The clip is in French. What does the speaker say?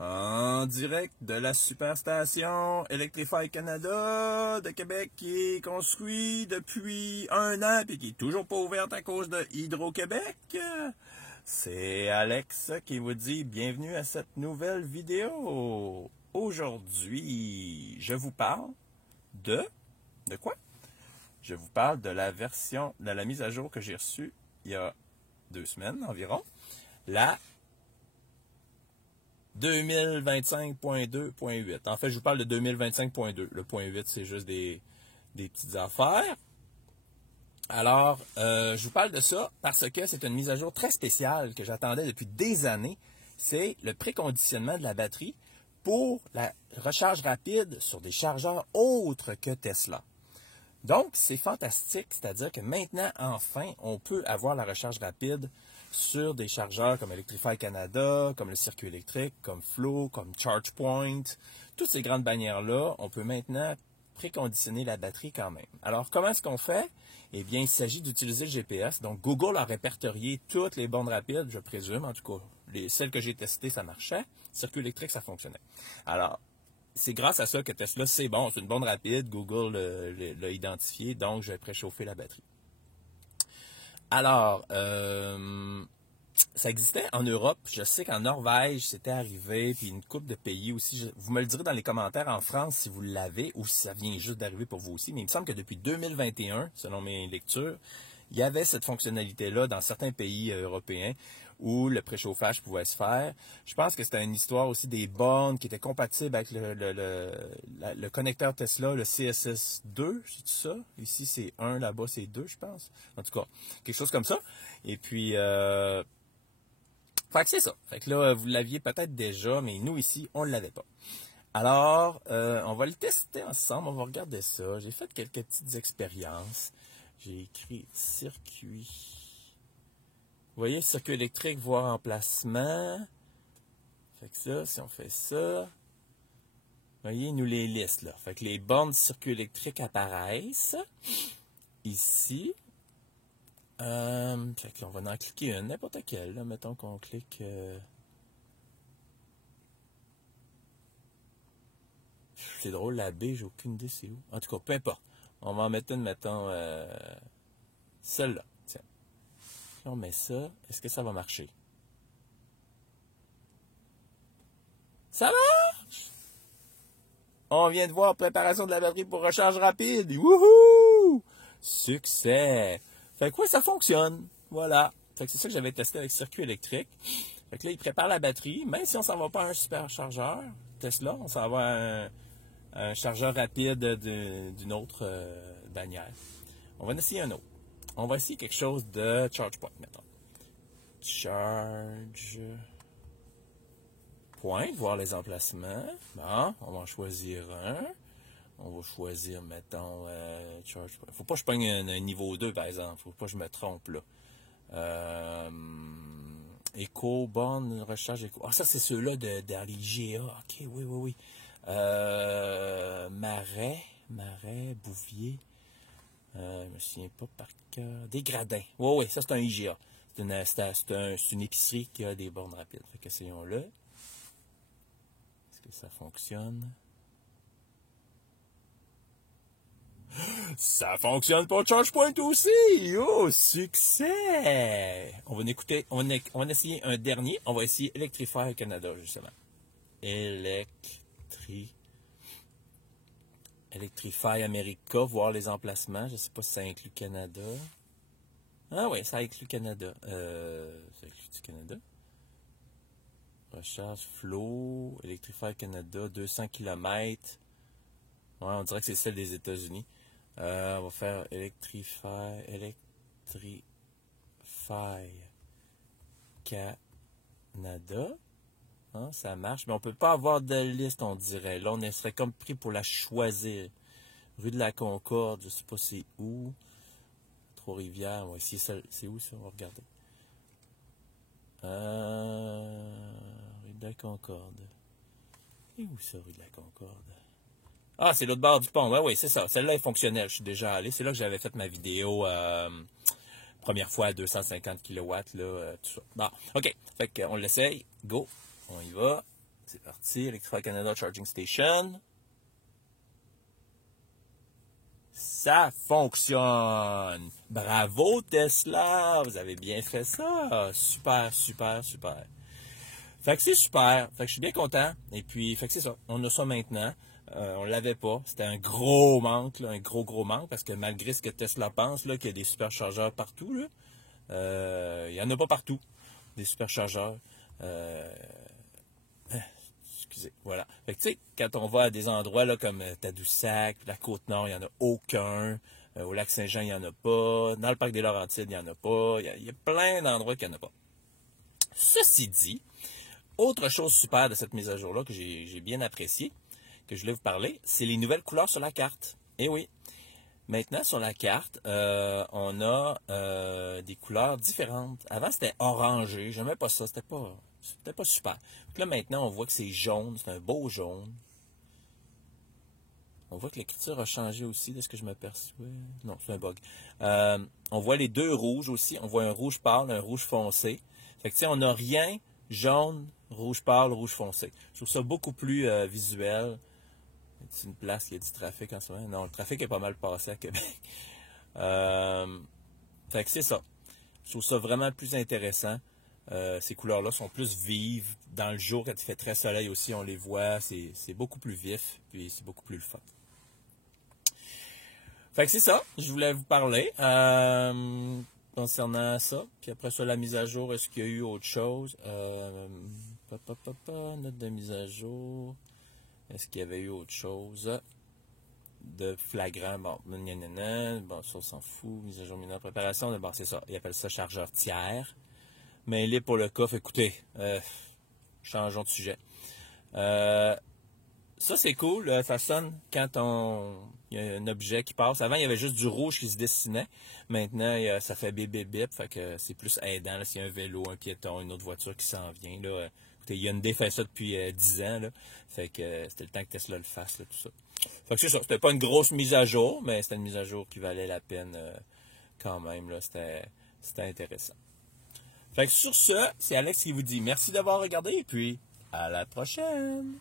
En direct de la superstation Electrify Canada de Québec qui est construit depuis 1 an et qui est toujours pas ouverte à cause de Hydro-Québec. C'est Alex qui vous dit bienvenue à cette nouvelle vidéo. Aujourd'hui, je vous parle de quoi? Je vous parle de la version, de la mise à jour que j'ai reçue il y a 2 semaines environ. La 2025.2.8. En fait, je vous parle de 2025.2. Le point 8, c'est juste des petites affaires. Alors, je vous parle de ça parce que c'est une mise à jour très spéciale que j'attendais depuis des années. C'est le préconditionnement de la batterie pour la recharge rapide sur des chargeurs autres que Tesla. Donc, c'est fantastique, c'est-à-dire que maintenant, enfin, on peut avoir la recharge rapide sur des chargeurs comme Electrify Canada, comme le circuit électrique, comme Flow, comme ChargePoint. Toutes ces grandes bannières-là, on peut maintenant préconditionner la batterie quand même. Alors, comment est-ce qu'on fait? Eh bien, il s'agit d'utiliser le GPS. Donc, Google a répertorié toutes les bornes rapides, je présume. En tout cas, celles que j'ai testées, ça marchait. Circuit électrique, ça fonctionnait. Alors, c'est grâce à ça que Tesla, c'est bon, c'est une borne rapide. Google l'a identifié, donc je vais préchauffer la batterie. Alors, ça existait en Europe. Je sais qu'en Norvège, c'était arrivé, puis une couple de pays aussi. Vous me le direz dans les commentaires en France si vous l'avez ou si ça vient juste d'arriver pour vous aussi. Mais il me semble que depuis 2021, selon mes lectures, il y avait cette fonctionnalité-là dans certains pays européens où le préchauffage pouvait se faire. Je pense que c'était une histoire aussi des bornes qui étaient compatibles avec le connecteur Tesla, le CSS2, c'est ça? Ici, c'est 1, là-bas, c'est 2, je pense. En tout cas, quelque chose comme ça. Et puis, fait que c'est ça. Fait que là, vous l'aviez peut-être déjà, mais nous, ici, on ne l'avait pas. Alors, on va le tester ensemble, on va regarder ça. J'ai fait quelques petites expériences. J'ai écrit circuit. Vous voyez, circuit électrique, voir emplacement. Fait que ça, si on fait ça, vous voyez, il nous les liste là. Fait que les bornes de circuit électrique apparaissent ici. Fait que là, on va en cliquer une, n'importe quelle. Là. Mettons qu'on clique. C'est drôle, la B, j'ai aucune idée c'est où. En tout cas, peu importe. On va en mettre une, mettons, celle-là. Tiens. Si on met ça, est-ce que ça va marcher? Ça marche! On vient de voir préparation de la batterie pour recharge rapide. Wouhou! Succès! Fait que oui, ça fonctionne. Voilà. Fait que c'est ça que j'avais testé avec circuit électrique. Fait que là, il prépare la batterie. Même si on s'en va pas à un superchargeur Tesla, on s'en va à un chargeur rapide d'une autre bannière. On va en essayer un autre. On va essayer quelque chose de ChargePoint, mettons. ChargePoint, voir les emplacements. Bon, on va en choisir un. On va choisir, mettons, ChargePoint. Faut pas que je prenne un niveau 2, par exemple. Faut pas que je me trompe, là. Eco, borne, recharge, Eco. Ah, ça, c'est ceux-là d'IGA. OK, oui. Marais, Bouvier. Je me souviens pas par cœur. Des Gradins. Oui, ça, c'est un IGA. C'est une épicerie qui a des bornes rapides. Fait qu'essayons-le. Est-ce que ça fonctionne? Ça fonctionne pour ChargePoint aussi! Oh, succès! On va essayer un dernier. On va essayer Electrify Canada, justement. Electrify America, voir les emplacements. Je ne sais pas si ça inclut Canada. Ah oui, ça inclut Canada. Ça inclut Canada? Recharge Flow, Electrify Canada, 200 km. Ouais, on dirait que c'est celle des États-Unis. On va faire Electrify Canada. Hein, ça marche, mais on ne peut pas avoir de liste, on dirait. Là, on serait comme pris pour la choisir. Rue de la Concorde, je ne sais pas c'est où. Trois-Rivières, on va essayer ça. C'est où ça? On va regarder. Rue de la Concorde. Et où ça, rue de la Concorde? Ah, c'est l'autre bord du pont. Oui, c'est ça. Celle-là est fonctionnelle. Je suis déjà allé. C'est là que j'avais fait ma vidéo première fois à 250 kW. Là, tout ça. Bon, OK. Fait qu'on l'essaye. Go. On y va. C'est parti, Electrify Canada Charging Station. Ça fonctionne! Bravo Tesla! Vous avez bien fait ça! Super, super, super. Fait que c'est super. Fait que je suis bien content. Et puis, fait que c'est ça. On a ça maintenant. On l'avait pas. C'était un gros manque, là, un gros manque, parce que malgré ce que Tesla pense, là, qu'il y a des superchargeurs partout, là, il n'y en a pas partout, des superchargeurs. Excusez, voilà. Fait que tu sais, quand on va à des endroits là, comme Tadoussac, la Côte-Nord, il n'y en a aucun. Au Lac-Saint-Jean, il n'y en a pas. Dans le parc des Laurentides, il n'y en a pas. Il y a plein d'endroits qu'il n'y en a pas. Ceci dit, autre chose super de cette mise à jour-là que j'ai bien appréciée, que je voulais vous parler, c'est les nouvelles couleurs sur la carte. Eh oui, maintenant sur la carte, on a des couleurs différentes. Avant, c'était orangé, j'aimais pas ça, c'était pas super. Donc là, maintenant, on voit que c'est jaune, c'est un beau jaune. On voit que l'écriture a changé aussi, de ce que je m'aperçois. Non, c'est un bug. On voit les deux rouges aussi. On voit un rouge pâle, un rouge foncé. Fait que, tu sais, on n'a rien jaune, rouge pâle, rouge foncé. Je trouve ça beaucoup plus visuel. C'est une place qui a du trafic en ce moment. Non, le trafic est pas mal passé à Québec. Fait que c'est ça. Je trouve ça vraiment plus intéressant. Ces couleurs-là sont plus vives. Dans le jour, quand il fait très soleil aussi, on les voit. C'est beaucoup plus vif. Puis c'est beaucoup plus le fun. Fait que c'est ça. Je voulais vous parler concernant ça. Puis après ça, la mise à jour, est-ce qu'il y a eu autre chose? Note de mise à jour. Est-ce qu'il y avait eu autre chose de flagrant? Bon, bon, ça on s'en fout. Mise à jour mineure, préparation. Bon, c'est ça. Ils appellent ça chargeur tiers. Mais il est pour le coffre. Écoutez, changeons de sujet. Ça, c'est cool. Ça sonne quand il y a un objet qui passe. Avant, il y avait juste du rouge qui se dessinait. Maintenant, ça fait bip, bip, bip. Fait que c'est plus aidant. S'il y a un vélo, un piéton, une autre voiture qui s'en vient. Là. Écoutez, Hyundai fait ça depuis 10 ans. Là. Fait que c'était le temps que Tesla le fasse, là, tout ça. Fait que c'est ça. C'était pas une grosse mise à jour, mais c'était une mise à jour qui valait la peine quand même. Là. C'était intéressant. Fait que sur ce, c'est Alex qui vous dit merci d'avoir regardé et puis à la prochaine!